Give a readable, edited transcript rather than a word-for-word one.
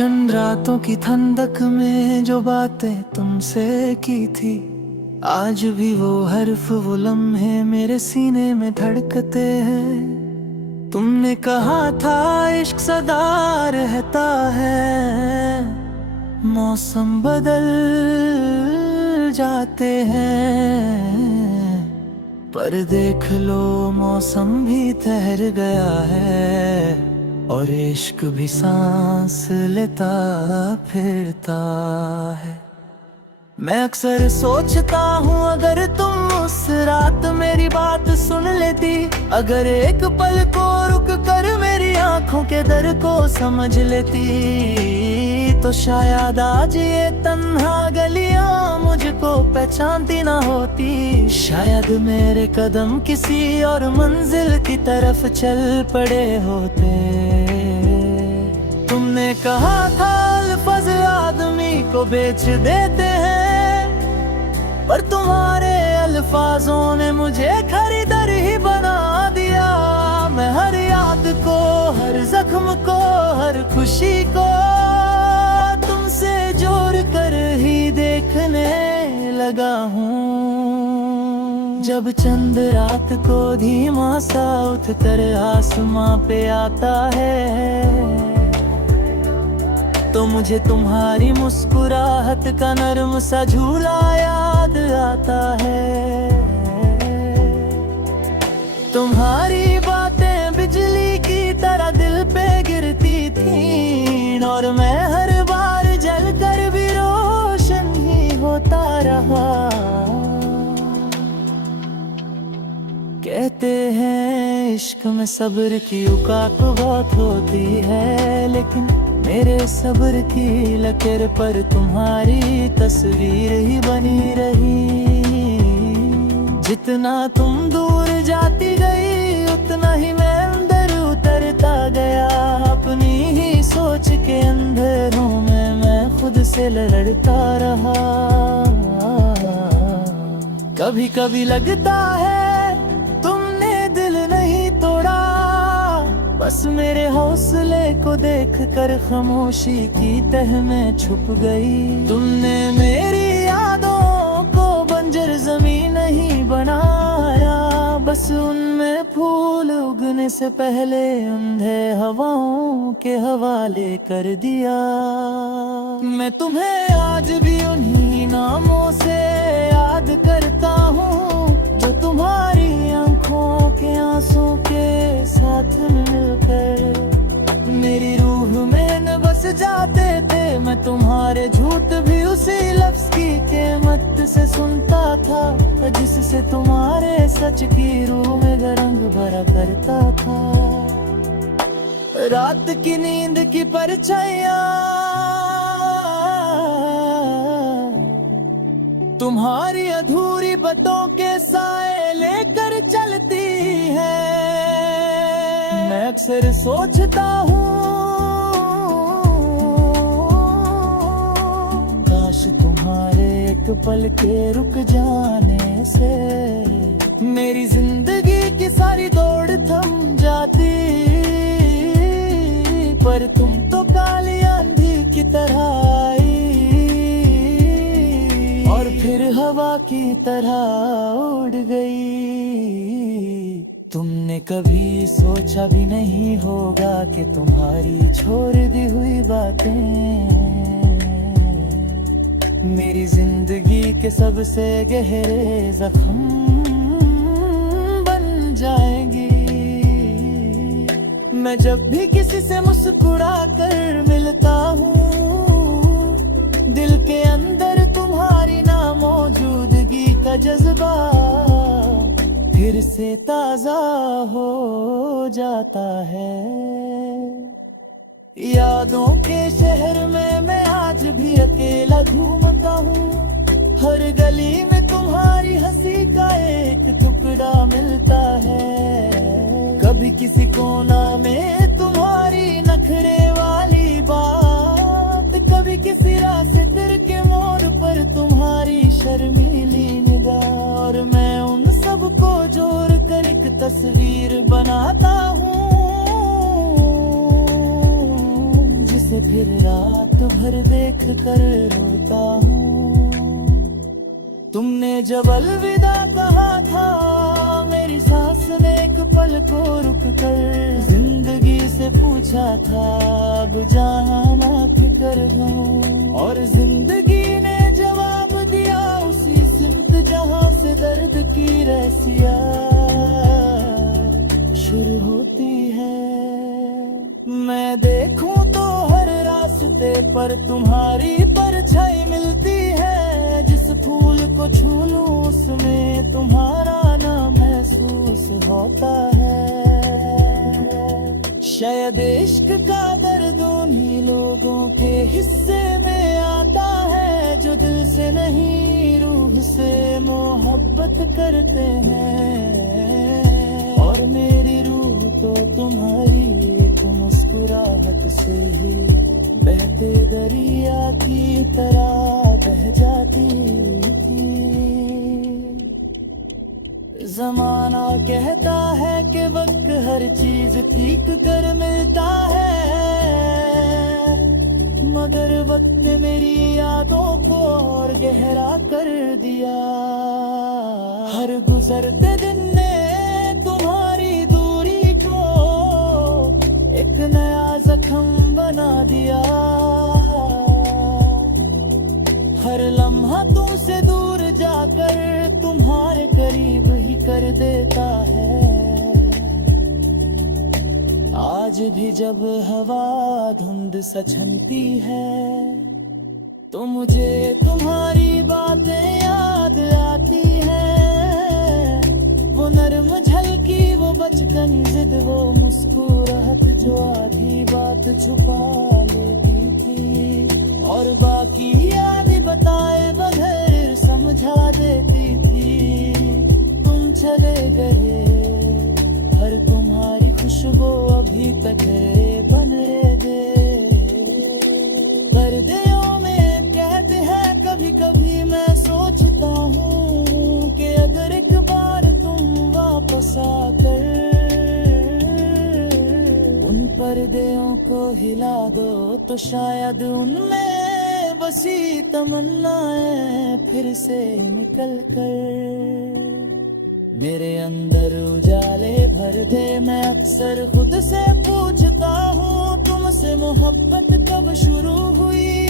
चंद रातों की ठंडक में जो बातें तुमसे की थी, आज भी वो हर्फ वो लम्हे मेरे सीने में धड़कते हैं। तुमने कहा था इश्क सदा रहता है, मौसम बदल जाते हैं, पर देख लो मौसम भी ठहर गया है और इश्क भी सांस लेता फिरता है। मैं अक्सर सोचता हूँ अगर तुम उस रात मेरी बात सुन लेती, अगर एक पल को रुक कर मेरी आंखों के दर्द को समझ लेती, तो शायद आज ये तन्हा गलियां मुझको पहचानती ना होती। शायद मेरे कदम किसी और मंजिल की तरफ चल पड़े होते। तुमने कहा था अल्फाज आदमी को बेच देते हैं, पर तुम्हारे अल्फाजों ने मुझे खरीदार ही बना दिया। मैं हर याद को, हर जख्म को, हर खुशी को तुमसे जोड़ कर ही देखने लगा हूँ। जब चंद रात को धीमा सा उठ कर आसमां पे आता है, तो मुझे तुम्हारी मुस्कुराहट का नरम सा झूला याद आता है। तुम्हारी बातें बिजली की तरह दिल पे गिरती थीं, और मैं हर बार जलकर भी रोशन ही होता रहा। कहते हैं इश्क में सब्र की औकात बहुत होती है, लेकिन मेरे सब्र की लकीर पर तुम्हारी तस्वीर ही बनी रही। जितना तुम दूर जाती गई, उतना ही मैं अंदर उतरता गया। अपनी ही सोच के अंधेरों में मैं खुद से लड़ता रहा। कभी कभी लगता है तुमने दिल नहीं तोड़ा, बस मेरे हौसले को देखकर खामोशी की तह में छुप गई। तुमने मेरी यादों को बंजर जमीन नहीं बनाया, बस उनमें फूल उगने से पहले अंधे हवाओं के हवाले कर दिया। मैं तुम्हें आज भी उन्हीं नामों से याद करता हूँ, जो तुम्हारी आंखों के आंसू के साथ मिलकर मेरी रूह में न बस जाते थे। मैं तुम्हारे झूठ भी उसी लफ्ज की कीमत से सुनता था, जिससे तुम्हारे सच की रूह में रंग भरा करता था। रात की नींद की परछाइयां तुम्हारी अधूरी बातों के साए लेकर चलती है। मैं अक्सर सोचता हूँ काश तुम्हारे एक पल के रुक जाने से मेरी जिंदगी की सारी दौड़ थम जाती, पर तुम तो काली आंधी की तरह आई और फिर हवा की तरह उड़ गई। तुमने कभी सोचा भी नहीं होगा कि तुम्हारी छोड़ दी हुई बातें मेरी जिंदगी के सबसे गहरे जख्म बन जाएंगी। मैं जब भी किसी से मुस्कुरा कर मिलता हूँ, दिल के अंदर तुम्हारी नामौजूदगी का जज्बा फिर से ताजा हो जाता है। यादों के शहर में मैं आज भी अकेला घूमता हूँ, हर गली में तुम्हारी हंसी का एक टुकड़ा मिलता है। कभी किसी कोना में तुम्हारी नखरे वाली बात, कभी किसी रास्ते के मोड़ पर तुम्हारी शर्मीली निगाह, और मैं उन सबको जोड़ कर एक तस्वीर बनाता हूँ, जिसे फिर रात भर देख कर रोता हूँ। तुमने जब अलविदा कहा था, मेरी सांस ने एक पल को रुक कर जिंदगी से पूछा था, अब जाना फिकर हूँ। और जिंदगी ने जवाब दिया उसी सिमत जहाँ से दर्द की रसिया शुरू होती है। मैं देखूं तो हर रास्ते पर तुम्हारी परछाई मिलती है, जिस फूल को छू लूं उसमें तुम्हारा नाम महसूस होता है। शायद इश्क का दर्द उन्हीं लोगों के हिस्से में आता है, जो दिल से नहीं रूह से मोहब्बत करते हैं। और मेरी रूह तो तुम्हारी एक मुस्कुराहट से ही बहते दरिया की तरह बह जाती थी। जमाना कहता है कि वक्त हर चीज ठीक कर मिलता है, मगर वक्त ने मेरी यादों को और गहरा कर दिया। हर गुजरते दिन ने तुम्हारी दूरी को एक नया जख्म बना दिया। हर लम्हा तुमसे दूर जाकर तुम्हारे करीब ही कर देता है। आज भी जब हवा धुंध सछनती है, तो मुझे तुम्हारी बातें याद आती है। वो नर्म झलकी, वो बचपन जिद, वो मुस्कुराहट जो आधी बात छुपा लेती थी, और बाकी याद बताए बगैर समझा देती थी। तुम चले गए, हर तुम्हारी खुशबू अभी तक है बन दे। पर्दों में कहते हैं कभी कभी मैं सोचता हूँ कि अगर एक बार तुम वापस आकर उन पर्दों को हिला दो, तो शायद उनमें बसी तमन्नाएं फिर से निकल कर मेरे अंदर उजाले भर दे। मैं अक्सर खुद से पूछता हूँ, तुमसे मोहब्बत कब शुरू हुई।